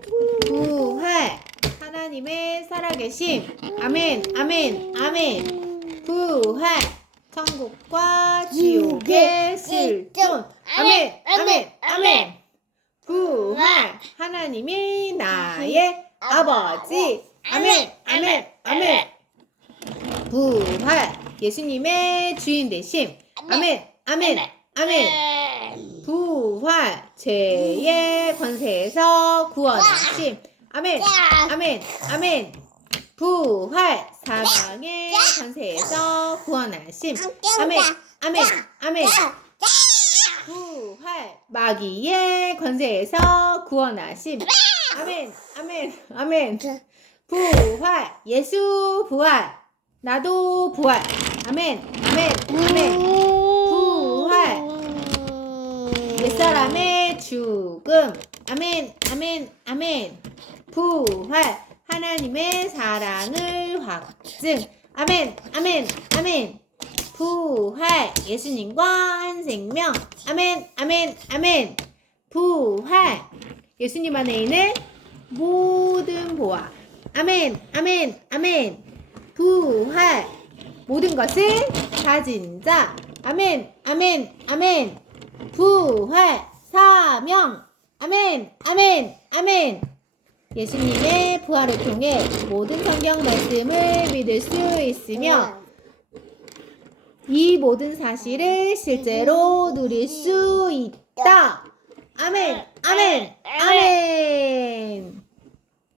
부활 하나님의 살아계심. 아멘 아멘 아멘. 부활 천국과 지옥의 실존. 아멘 아멘 아멘. 부활 하나님이 나의 아버지. 아멘 아멘 아멘. 부활 예수님의 주인 되심. 아멘 아멘 아멘. 부활 죄의 관세에서 구원하심 아멘 아멘 아멘. 부활 사망의 관세에서 구원하심 아멘 아멘 아멘. 부활 마귀의 관세에서 구원하심 아멘 아멘 아멘. 부활 예수 부활 나도 부활. 아멘 아멘 아멘. 부활. 옛사람의 죽음 아멘 아멘 아멘. 부활 하나님의 사랑을 확증. 아멘 아멘 아멘. 부활 예수님과 한 생명. 아멘 아멘 아멘. 부활 예수님 안에 있는 모든 보아. 아멘 아멘 아멘. 부활 모든 것을 가진 자. 아멘 아멘 아멘. 부활 사명 아멘 아멘 아멘 예수님의 부활을 통해 모든 성경 말씀을 믿을 수 있으며 이 모든 사실을 실제로 누릴 수 있다. 아멘, 아멘, 아멘.